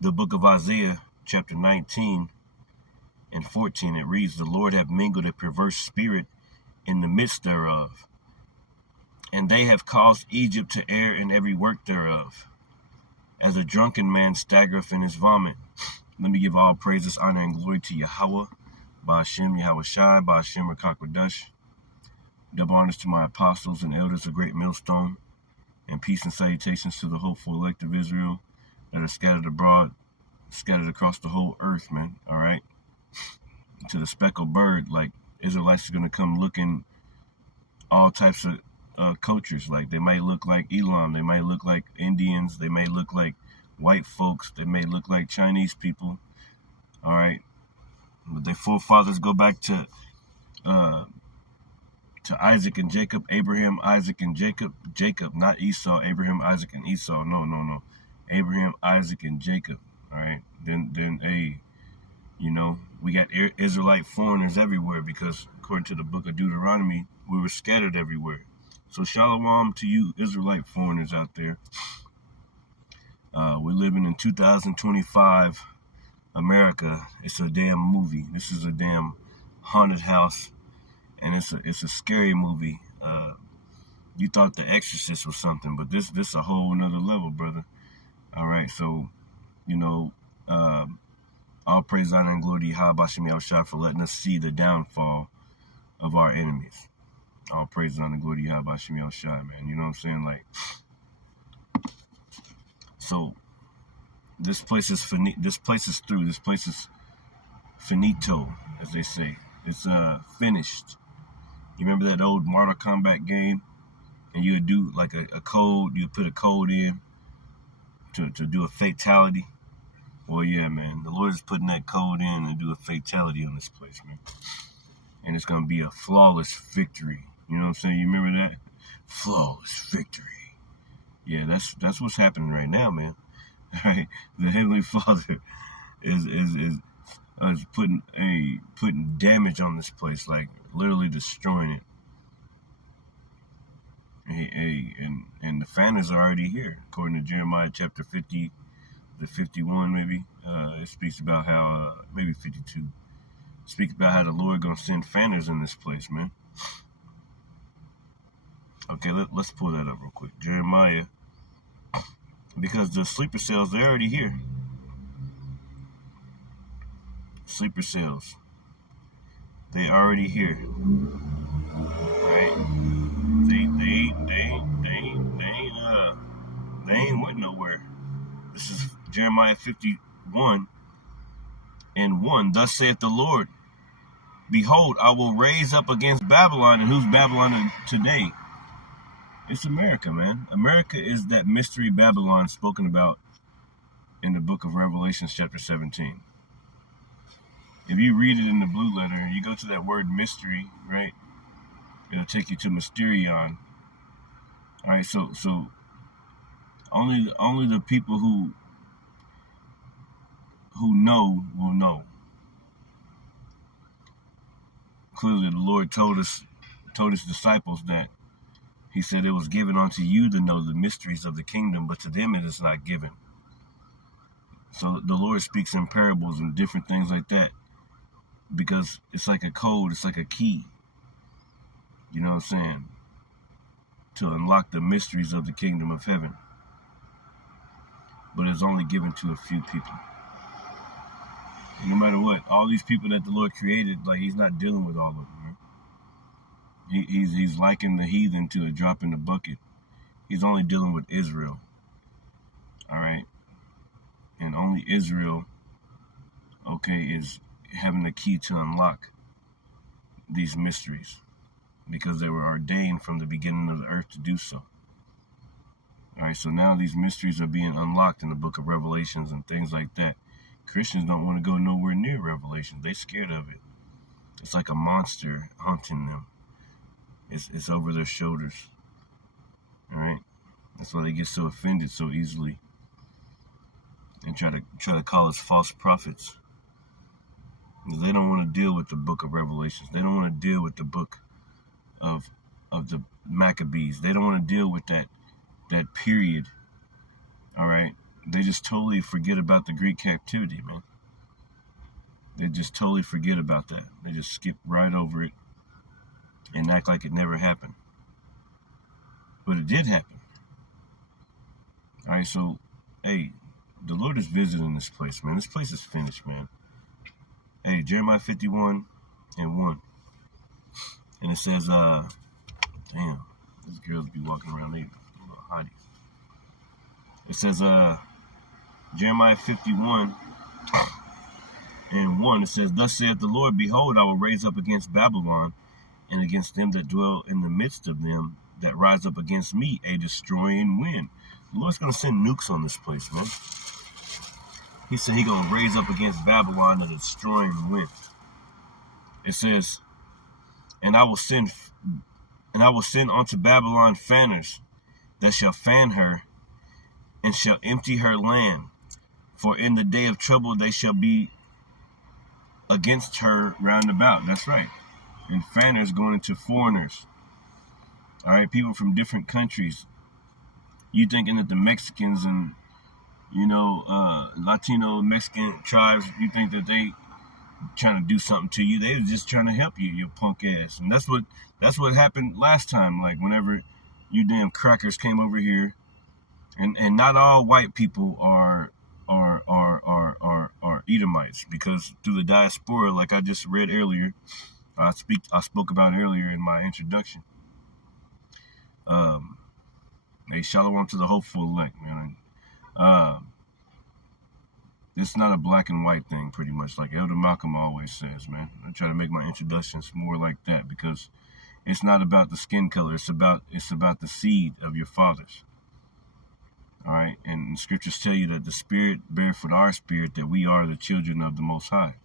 the book of Isaiah, chapter 19 and 14, it reads, "The Lord hath mingled a perverse spirit in the midst thereof, and they have caused Egypt to err in every work thereof, as a drunken man staggereth in his vomit." Let me give all praises, honor, and glory to Yahweh, Ba'ashem Yahweh Shai, Ba'ashem Rakakwadash. Double honors to my apostles and elders of Great Millstone, and peace and salutations to the hopeful elect of Israel that are scattered abroad, scattered across the whole earth, man. All right. To the speckled bird, like Israelites are going to come looking all types of cultures. Like they might look like Elam, they might look like Indians, they may look like white folks, they may look like Chinese people. All right. But their forefathers go back to Isaac and Jacob, Abraham, Isaac, and Jacob. Jacob, not Esau. Abraham, Isaac, and Esau. No. Abraham, Isaac, and Jacob. All right. Then we got Israelite foreigners everywhere because according to the book of Deuteronomy, we were scattered everywhere. So shalom to you Israelite foreigners out there. We're living in 2025 America. It's a damn movie. This is a damn haunted house. And it's a scary movie. You thought The Exorcist was something, but this a whole nother level, brother. All right, so all praise, honor, and glory to Yahweh Ba'ashem Yahweh Shai for letting us see the downfall of our enemies. All praise, honor, and glory to Yahweh Ba'ashem Yahweh Shai, man. You know what I'm saying? Like, so this place is through. This place is finito, as they say. It's finished. You remember that old Mortal Kombat game? And you would do like a code, you put a code in to do a fatality. Well, yeah, man, the Lord is putting that code in and do a fatality on this place, man. And it's going to be a flawless victory. You know what I'm saying? You remember that? Flawless victory. Yeah, that's what's happening right now, man. All right? The Heavenly Father is putting damage on this place, like literally destroying it. And the famines are already here, according to Jeremiah chapter 50, the 51 maybe. It speaks about how maybe 52. Speaks about how the Lord gonna send famines in this place, man. Okay, let's pull that up real quick. Jeremiah, because the sleeper cells, they're already here. Sleeper cells, they already here, right? They ain't went nowhere. This is Jeremiah 51 and 1. Thus saith the Lord, behold, I will raise up against Babylon. And who's Babylon today? It's America, man. America is that mystery Babylon spoken about in the book of Revelation, chapter 17. If you read it in the blue letter, you go to that word mystery, right? It'll take you to Mysterion. All right, so only the people who know will know. Clearly, the Lord told his disciples that he said it was given unto you to know the mysteries of the kingdom, but to them it is not given. So the Lord speaks in parables and different things like that because it's like a code, it's like a key. You know what I'm saying? To unlock the mysteries of the kingdom of heaven. But it's only given to a few people. And no matter what, all these people that the Lord created, like he's not dealing with all of them. Right? He's likened the heathen to a drop in the bucket. He's only dealing with Israel. All right? And only Israel, okay, is having the key to unlock these mysteries because they were ordained from the beginning of the earth to do so. All right, so now these mysteries are being unlocked in the book of Revelations and things like that. Christians don't want to go nowhere near Revelation. They're scared of it. It's like a monster haunting them. It's over their shoulders. All right? That's why they get so offended so easily and try to call us false prophets. They don't want to deal with the book of Revelations. They don't want to deal with the book of the Maccabees. They don't want to deal with that period, all right, They just totally forget about the Greek captivity, man. They just totally forget about that. They just skip right over it and act like it never happened. But it did happen. All right, so, hey, the Lord is visiting this place, man. This place is finished, man. Hey, Jeremiah 51:1. And it says, damn, these girls be walking around, they little hotties. It says, Jeremiah 51:1, it says, Thus saith the Lord, Behold, I will raise up against Babylon, and against them that dwell in the midst of them, that rise up against me, a destroying wind. The Lord's going to send nukes on this place, man. He said he's going to raise up against Babylon a destroying wind. It says, And I will send unto Babylon fanners that shall fan her, and shall empty her land. For in the day of trouble they shall be against her round about. That's right. And fanners going into foreigners. All right, people from different countries. You thinking that the Mexicans and, Latino, Mexican tribes, you think that they trying to do something to you. They was just trying to help you, you punk ass. And that's what happened last time. Like whenever you damn crackers came over here, and not all white people are Edomites, because through the diaspora, like I just read earlier, I spoke about earlier in my introduction. Hey, shalom to the hopeful elect, man. It's not a black and white thing, pretty much, like Elder Malcolm always says, man. I try to make my introductions more like that, because it's not about the skin color. It's about the seed of your fathers. All right, and the scriptures tell you that the Spirit beareth with our spirit that we are the children of the Most High.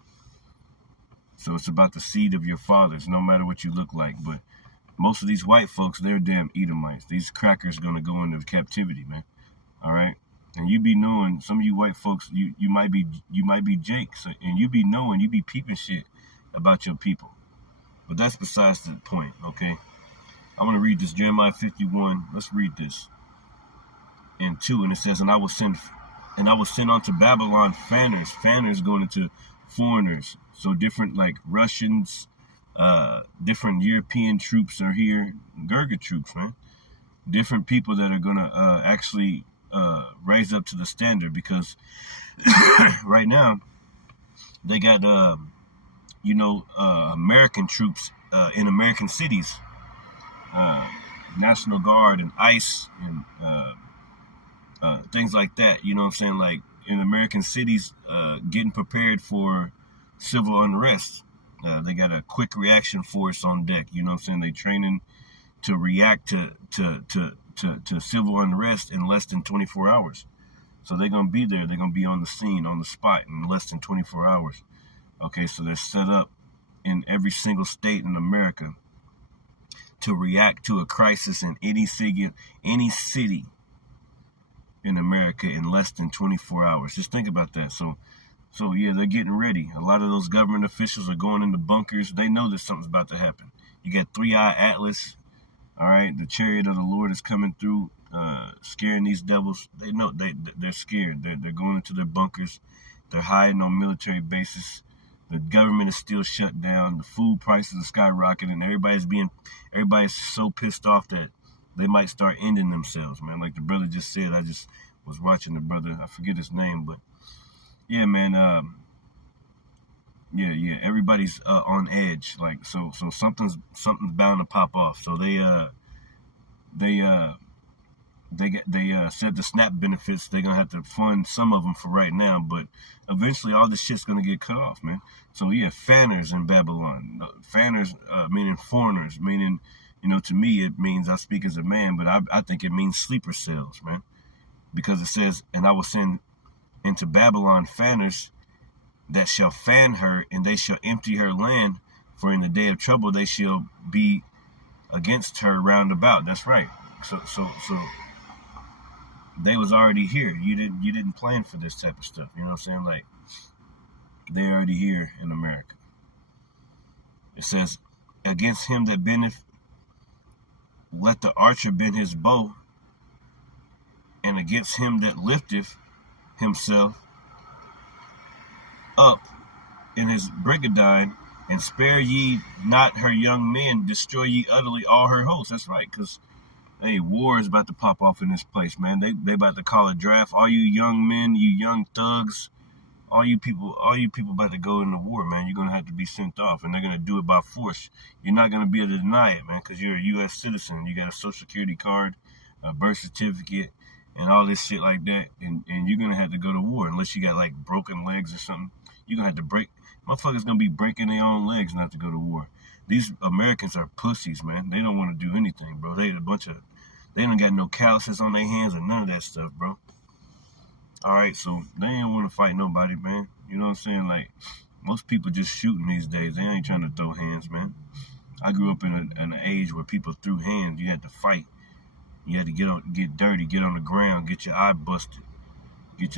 So it's about the seed of your fathers, no matter what you look like. But most of these white folks, they're damn Edomites. These crackers gonna go into captivity, man. All right. And you be knowing, some of you white folks, you might be Jake, so, and you be knowing, you be peeping shit about your people. But that's besides the point, okay? I want to read this, Jeremiah 51. Let's read this. And 2, and it says, And I will send unto Babylon fanners going into foreigners. So different, like Russians, different European troops are here, Gurga troops, man. Different people that are gonna actually raise up to the standard, because right now they got American troops in American cities, National Guard and ICE and things like that. You know what I'm saying? Like in American cities, getting prepared for civil unrest. They got a quick reaction force on deck. You know what I'm saying? They training to react to civil unrest in less than 24 hours. So they're going to be there. They're going to be on the scene, on the spot in less than 24 hours. Okay, so they're set up in every single state in America to react to a crisis in any city in America in less than 24 hours. Just think about that. So yeah, they're getting ready. A lot of those government officials are going into bunkers. They know that something's about to happen. You got 3-Eye Atlas. All right, the chariot of the Lord is coming through, scaring these devils. They know they're scared. They're going into their bunkers. They're hiding on military bases. The government is still shut down. The food prices are skyrocketing. Everybody's so pissed off that they might start ending themselves, man. Like the brother just said. I just was watching the brother. I forget his name, but yeah, man. Yeah. Everybody's on edge. Like so something's bound to pop off. So they said the SNAP benefits, they're gonna have to fund some of them for right now, but eventually all this shit's gonna get cut off, man. So yeah, fanners in Babylon. Fanners meaning foreigners, meaning, to me it means, I speak as a man, but I think it means sleeper cells, man. Because it says, And I will send into Babylon fanners that shall fan her, and they shall empty her land, for in the day of trouble they shall be against her round about. That's right. So they was already here. You didn't plan for this type of stuff. You know what I'm saying? Like, they're already here in America. It says, Against him that bendeth, let the archer bend his bow, and against him that lifteth, himself up in his brigandine, and spare ye not her young men, destroy ye utterly all her hosts. That's right, because, hey, war is about to pop off in this place, man. They about to call a draft. All you young men, you young thugs, all you people about to go into war, man. You're going to have to be sent off, and they're going to do it by force. You're not going to be able to deny it, man, because you're a U.S. citizen. You got a Social Security card, a birth certificate, and all this shit like that, and you're going to have to go to war unless you got, like, broken legs or something. You're going to have to break. Motherfuckers going to be breaking their own legs not to go to war. These Americans are pussies, man. They don't want to do anything, bro. They don't got no calluses on their hands or none of that stuff, bro. All right, so they ain't want to fight nobody, man. You know what I'm saying? Like, most people just shooting these days. They ain't trying to throw hands, man. I grew up in an age where people threw hands. You had to fight. You had to get dirty, get on the ground, get your eye busted. You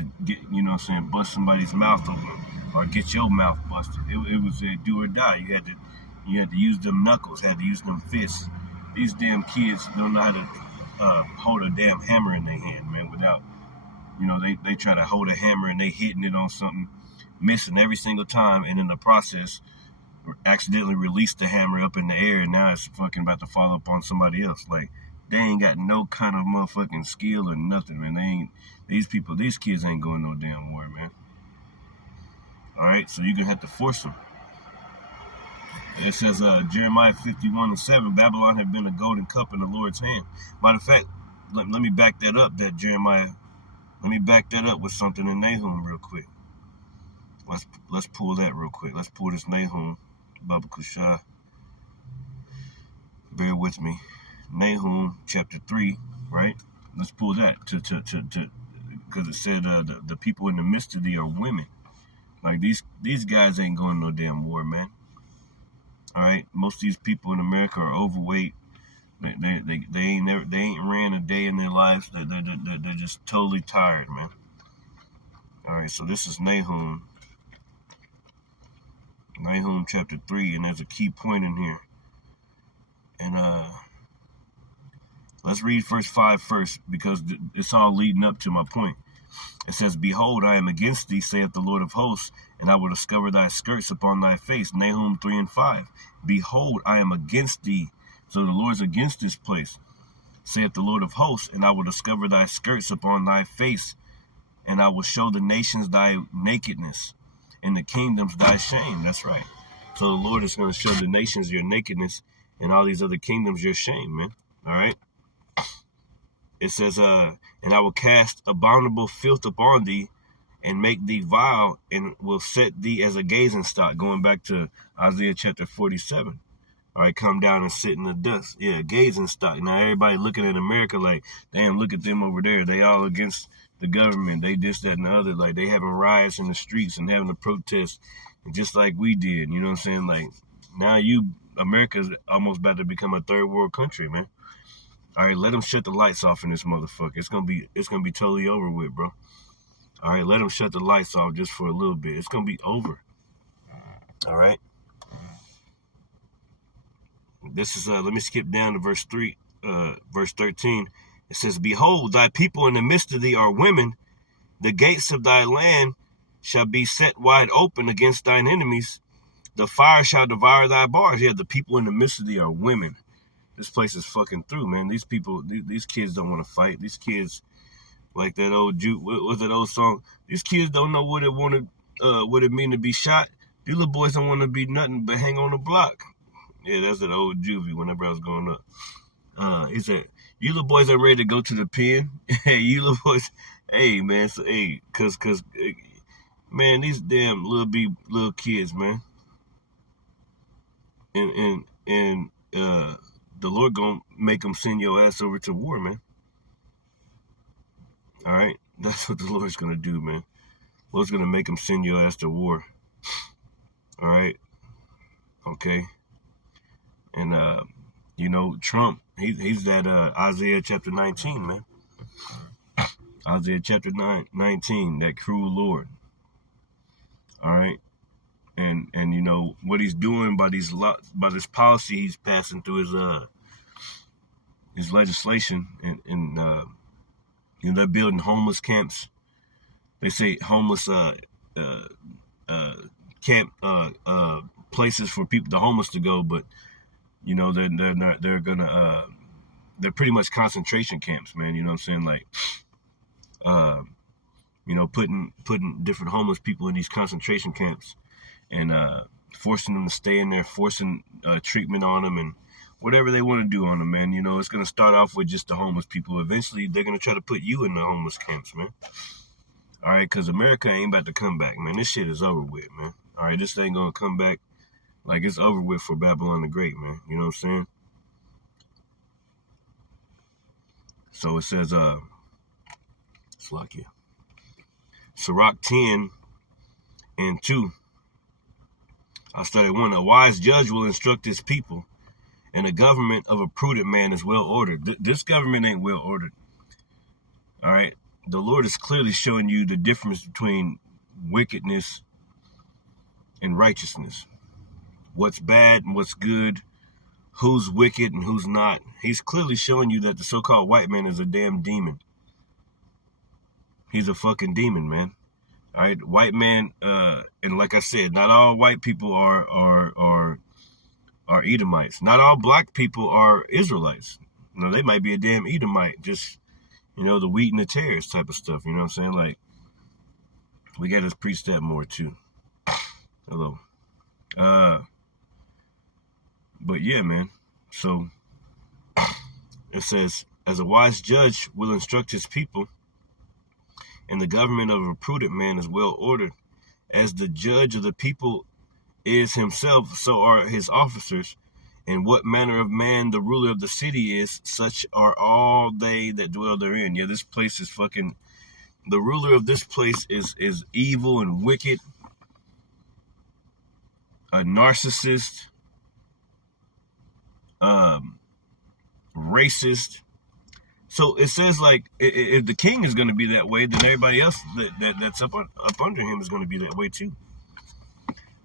know what I'm saying, bust somebody's mouth open, or get your mouth busted. It was a do or die. You had to use them knuckles, had to use them fists. These damn kids don't know how to hold a damn hammer in their hand, man, without, you know, they try to hold a hammer and they hitting it on something, missing every single time, and in the process, accidentally release the hammer up in the air, and now it's fucking about to fall up on somebody else. Like, they ain't got no kind of motherfucking skill or nothing, man. These kids ain't going no damn war, man. All right, so you're going to have to force them. It says, Jeremiah 51:7, Babylon had been a golden cup in the Lord's hand. Matter of fact, let me back that up, that Jeremiah. Let me back that up with something in Nahum real quick. Let's pull that real quick. Let's pull this Nahum, Baba Kushah. Bear with me. Nahum chapter 3, right? Let's pull that because it said the people in the midst of thee are women. Like, these guys ain't going no damn war, man. All right, most of these people in America are overweight. They ain't ran a day in their lives. They're just totally tired, man. All right, so this is Nahum chapter 3, and there's a key point in here. And let's read verse 5 first, because it's all leading up to my point. It says, Behold, I am against thee, saith the Lord of hosts, and I will discover thy skirts upon thy face. Nahum 3:5. Behold, I am against thee. So the Lord's against this place, saith the Lord of hosts, and I will discover thy skirts upon thy face, and I will show the nations thy nakedness, and the kingdoms thy shame. That's right. So the Lord is going to show the nations your nakedness, and all these other kingdoms your shame, man. All right? It says, and I will cast abominable filth upon thee, and make thee vile, and will set thee as a gazing stock. Going back to Isaiah chapter 47. All right, come down and sit in the dust. Yeah, gazing stock. Now everybody looking at America like, damn, look at them over there. They all against the government. They this, that, and the other. Like, they having riots in the streets and having a protest, just like we did. You know what I'm saying? Like, now America's almost about to become a third world country, man. All right, let them shut the lights off in this motherfucker. It's gonna be totally over with, bro. All right, let them shut the lights off just for a little bit. It's gonna be over. All right. This is let me skip down to verse 13. It says, Behold, thy people in the midst of thee are women. The gates of thy land shall be set wide open against thine enemies. The fire shall devour thy bars. Yeah, the people in the midst of thee are women. This place is fucking through, man. These people, these kids don't want to fight. These kids, like that old what was that old song? These kids don't know what it mean to be shot. These little boys don't want to be nothing but hang on the block. Yeah, that's that old juvie whenever I was growing up. He said, you little boys are ready to go to the pen. Hey, you little boys, hey, man, so, hey, cause, man, these damn little kids, man. And the Lord gonna make them send your ass over to war, man. All right, that's what the Lord's gonna do, man. The Lord's gonna make them send your ass to war. All right, okay. And you know, Trump, he's that Isaiah chapter 19, man. Isaiah chapter 19, that cruel Lord. All right. And you know what he's doing by this policy he's passing through his legislation, and you know, they're building homeless camps. they say homeless camp places for people, the homeless, to go, but you know they're gonna they're pretty much concentration camps, man. You know what I'm saying? Like, you know, putting different homeless people in these concentration camps and forcing them to stay in there, forcing treatment on them and whatever they want to do on them, man. You know, it's gonna start off with just the homeless people. Eventually, they're gonna try to put you in the homeless camps, man. All right, because America ain't about to come back, man. This shit is over with, man. All right, this ain't gonna come back. Like, it's over with for Babylon the Great, man. You know what I'm saying? So it says, it's like, yeah. Sirach 10 and 2. I started 1. A wise judge will instruct his people, and the government of a prudent man is well ordered. This government ain't well ordered. All right? The Lord is clearly showing you the difference between wickedness and righteousness. What's bad and what's good, who's wicked and who's not. He's clearly showing you that the so-called white man is a damn demon. He's a fucking demon, man. All right, white man, and like I said, not all white people are Edomites. Not all black people are Israelites. You know, they might be a damn Edomite, just, you know, the wheat and the tares type of stuff. You know what I'm saying? Like, we got to preach that more too. Hello. But yeah, man. So it says, as a wise judge will instruct his people, and the government of a prudent man is well ordered. As the judge of the people is himself, so are his officers. And what manner of man the ruler of the city is, such are all they that dwell therein. Yeah, this place is fucking, the ruler of this place is evil and wicked, a narcissist, racist. So it says, like, if the king is going to be that way, then everybody else that's up under him is going to be that way too.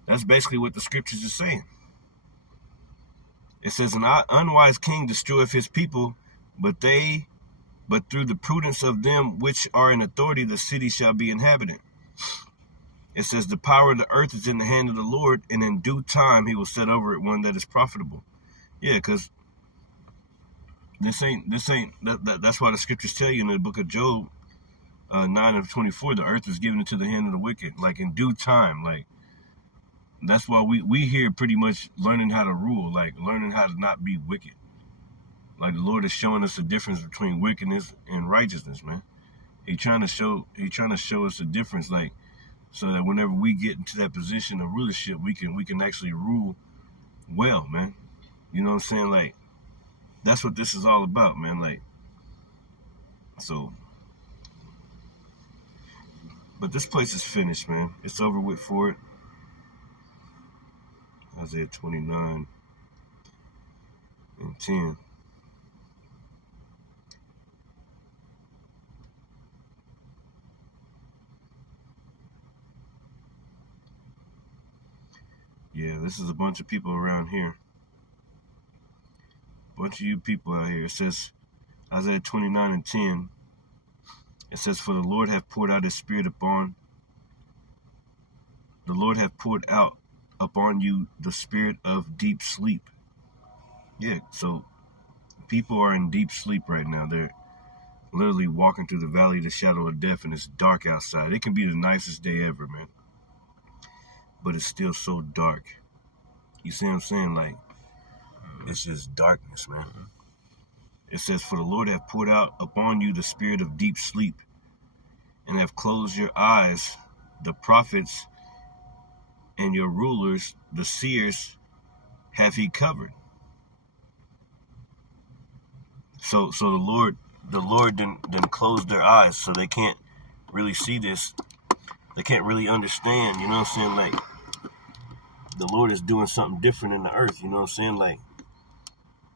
That's basically what the scriptures are saying. It says, an unwise king destroyeth his people, but through the prudence of them which are in authority, the city shall be inhabited. It says, the power of the earth is in the hand of the Lord, and in due time he will set over it one that is profitable. Yeah, because that's why the scriptures tell you in the book of Job 9:24, the earth is given into the hand of the wicked, like in due time. Like, that's why we here pretty much learning how to rule, like learning how to not be wicked. Like, the Lord is showing us the difference between wickedness and righteousness, man. He's trying to show us the difference, like, so that whenever we get into that position of rulership, we can actually rule well, man. You know what I'm saying? Like, that's what this is all about, man. Like, so, but this place is finished, man. It's over with for it. Isaiah 29 and 10. Yeah, this is a bunch of people around here. Bunch of you people out here. It says, Isaiah 29 and 10. It says, for the Lord hath poured out his spirit upon you the spirit of deep sleep. Yeah, so people are in deep sleep right now. They're literally walking through the valley of the shadow of death, and it's dark outside. It can be the nicest day ever, man, but it's still so dark. You see what I'm saying? Like, it's just darkness, man. It says, for the Lord hath poured out upon you the spirit of deep sleep, and have closed your eyes, the prophets and your rulers, the seers, have he covered. So the Lord then closed their eyes, so they can't really see this. They can't really understand, you know what I'm saying? Like, the Lord is doing something different in the earth, you know what I'm saying? Like,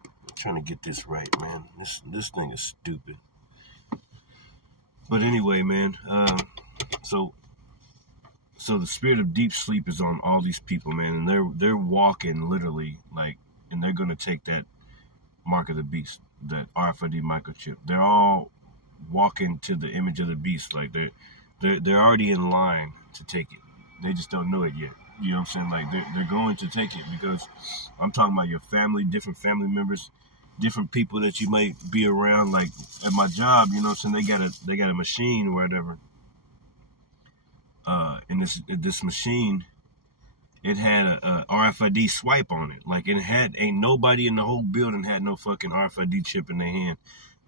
I'm trying to get this right, man. This thing is stupid. But anyway, man, so the spirit of deep sleep is on all these people, man, and they're walking literally, like, and they're gonna take that mark of the beast, that RFID microchip. They're all walking to the image of the beast, like They're already in line to take it. They just don't know it yet. You know what I'm saying? Like they're going to take it, because I'm talking about your family, different family members, different people that you might be around. Like at my job, you know what I'm saying? They got a machine or whatever. And this machine, it had a RFID swipe on it. Like ain't nobody in the whole building had no fucking RFID chip in their hand,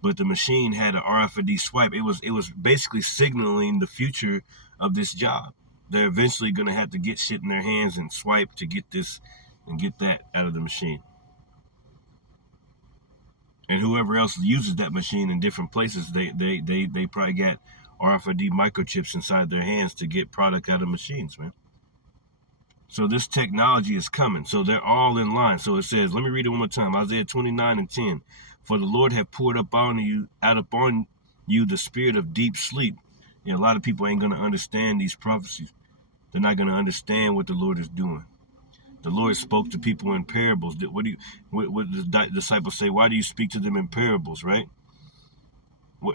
but the machine had an RFID swipe. It was basically signaling the future of this job. They're eventually gonna have to get shit in their hands and swipe to get this and get that out of the machine. And whoever else uses that machine in different places, they probably got RFID microchips inside their hands to get product out of machines, man. So this technology is coming. So they're all in line. So it says, let me read it one more time. Isaiah 29:10. For the Lord hath poured out upon you the spirit of deep sleep. You know, a lot of people ain't going to understand these prophecies. They're not going to understand what the Lord is doing. The Lord spoke to people in parables. What the disciples say? Why do you speak to them in parables, right?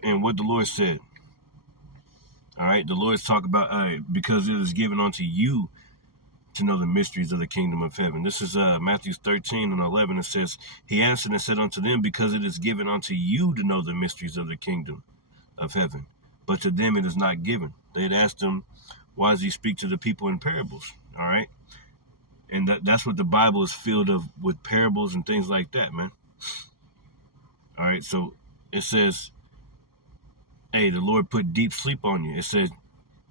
And what the Lord said. All right, the Lord's talk about, because it is given unto you to know the mysteries of the kingdom of heaven. This is Matthew 13:11. It says, he answered and said unto them, because it is given unto you to know the mysteries of the kingdom of heaven, but to them it is not given. They had asked him, why does he speak to the people in parables? All right. And that's what the Bible is filled with parables and things like that, man. All right. So it says, hey, the Lord put deep sleep on you. It says,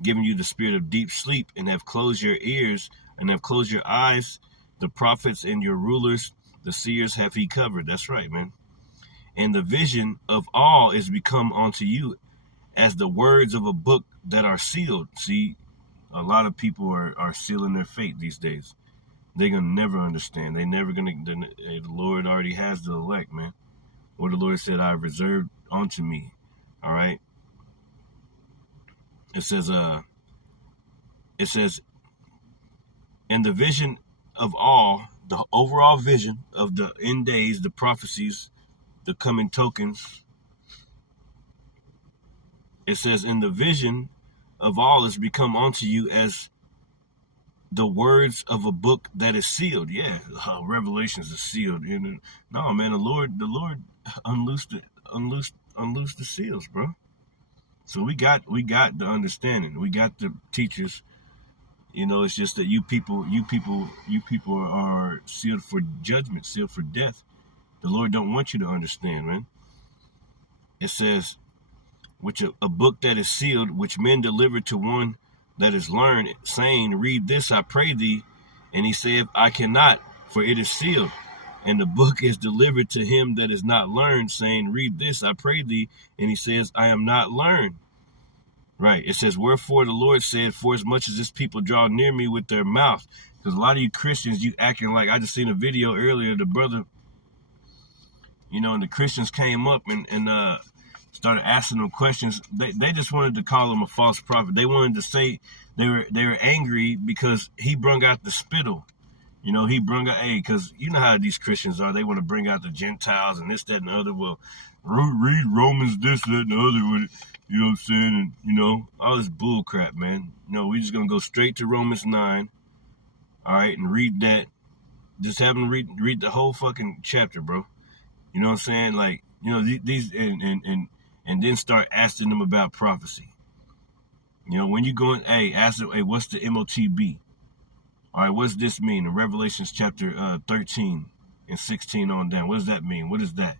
giving you the spirit of deep sleep, and have closed your ears and have closed your eyes. The prophets and your rulers, the seers have he covered. That's right, man. And the vision of all is become unto you as the words of a book that are sealed. See, a lot of people are sealing their fate these days. They're going to never understand. They never going to, the Lord already has the elect, man. What the Lord said, I have reserved unto me. All right. It says, and the vision of all, the overall vision of the end days, the prophecies, the coming tokens. It says, and the vision of all is become unto you as the words of a book that is sealed. Yeah, Revelations is sealed. And no, man, the Lord unloosed the seals, bro. So we got the understanding. We got the teachers. You know, it's just that you people are sealed for judgment, sealed for death. The Lord don't want you to understand, man. It says, which a book that is sealed, which men deliver to one that is learned, saying, read this, I pray thee. And he saith, I cannot, for it is sealed. And the book is delivered to him that is not learned, saying, read this, I pray thee. And he says, I am not learned. Right. It says, wherefore the Lord said, for as much as this people draw near me with their mouth. Because a lot of you Christians, you acting like, I just seen a video earlier, the brother, you know, and the Christians came up and started asking them questions. They just wanted to call him a false prophet. They wanted to say they were angry because he brung out the spittle. You know, he brung out, because you know how these Christians are. They want to bring out the Gentiles and this, that, and the other. Well, read Romans this, that, and the other. You know what I'm saying? And, you know, all this bull crap, man. No, we're just going to go straight to Romans 9. All right, and read that. Just have them read the whole fucking chapter, bro. You know what I'm saying? Like, you know, these, and then start asking them about prophecy. You know, when you go in, ask them, what's the MOTB? All right, what's this mean? In Revelations chapter 13 and 16 on down. What does that mean? What is that?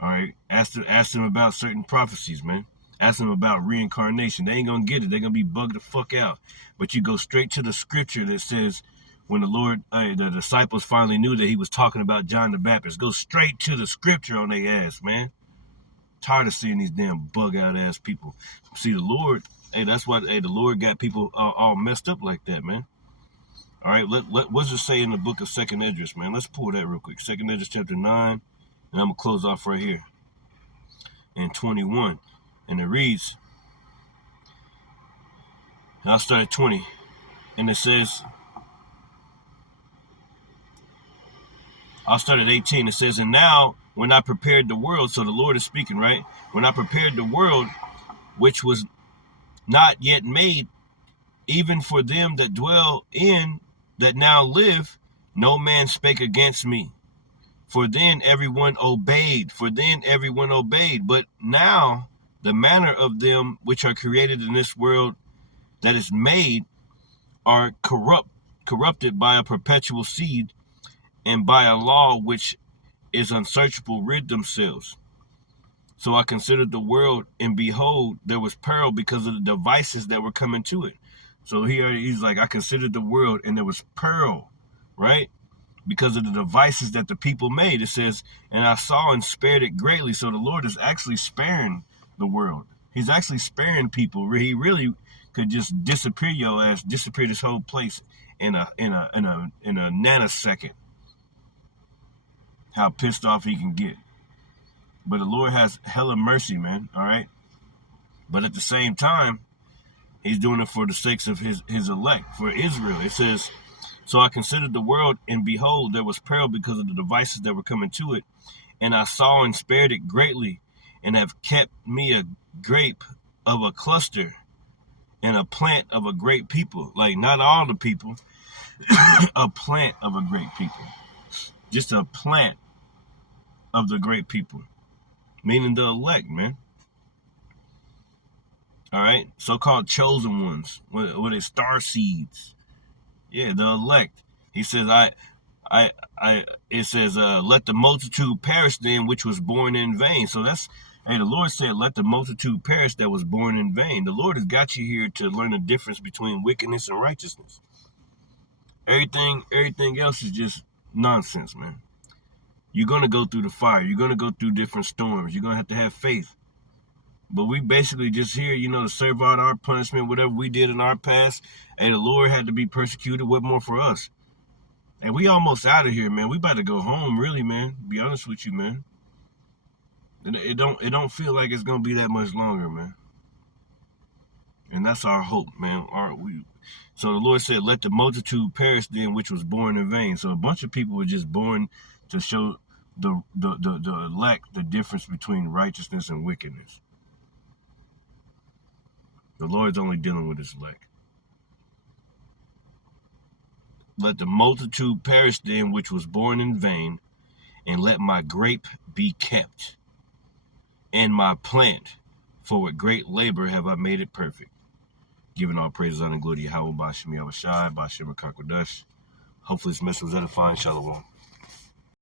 All right, ask them about certain prophecies, man. Ask them about reincarnation. They ain't going to get it. They're going to be bugged the fuck out. But you go straight to the scripture that says when the Lord, the disciples finally knew that he was talking about John the Baptist. Go straight to the scripture on their ass, man. Tired of seeing these damn bug-out ass people. See, the Lord, that's why, the Lord got people all messed up like that, man. All right, what's it say in the book of 2nd Esdras, man? Let's pull that real quick. 2nd Esdras chapter 9, and I'm going to close off right here. And 21. And it reads, I'll start at 20. And it says, I'll start at 18. It says, and now when I prepared the world, so the Lord is speaking, right? When I prepared the world, which was not yet made, even for them that dwell in, that now live, no man spake against me. For then everyone obeyed. But now the manner of them which are created in this world that is made are corrupted by a perpetual seed, and by a law which is unsearchable rid themselves. So I considered the world, and behold, there was peril because of the devices that were coming to it. So here he's like, I considered the world, and there was peril, right? Because of the devices that the people made. It says, and I saw and spared it greatly. So the Lord is actually sparing the world. He's actually sparing people. He really could just disappear your ass, disappear this whole place in a nanosecond. How pissed off he can get. But the Lord has hella mercy, man. All right. But at the same time, he's doing it for the sakes of his elect, for Israel. It says, so I considered the world, and behold, there was peril because of the devices that were coming to it. And I saw and spared it greatly, and have kept me a grape of a cluster, and a plant of a great people. Like, not all the people, a plant of a great people. Just a plant of the great people. Meaning the elect, man. All right? So-called chosen ones. With their star seeds. Yeah, the elect. He says, it says, let the multitude perish then which was born in vain. So that's, hey, the Lord said, let the multitude perish that was born in vain. The Lord has got you here to learn the difference between wickedness and righteousness. Everything else is just nonsense, man. You're going to go through the fire. You're going to go through different storms. You're going to have faith. But we basically just here, to serve out our punishment, whatever we did in our past. Hey, the Lord had to be persecuted. What more for us? And we almost out of here, man. We about to go home, really, man. Be honest with you, man. It don't feel like it's gonna be that much longer, man. And that's our hope, man. So the Lord said, let the multitude perish then which was born in vain. So a bunch of people were just born to show the elect the difference between righteousness and wickedness. The Lord's only dealing with his elect. Let the multitude perish then which was born in vain, and let my grape be kept, and my plant, for with great labor have I made it perfect. Giving all praises, honor, and glory to Yahweh, Bashem Yahushai, Bashem Rakakwadash. Hopefully this message was edifying. Shalom.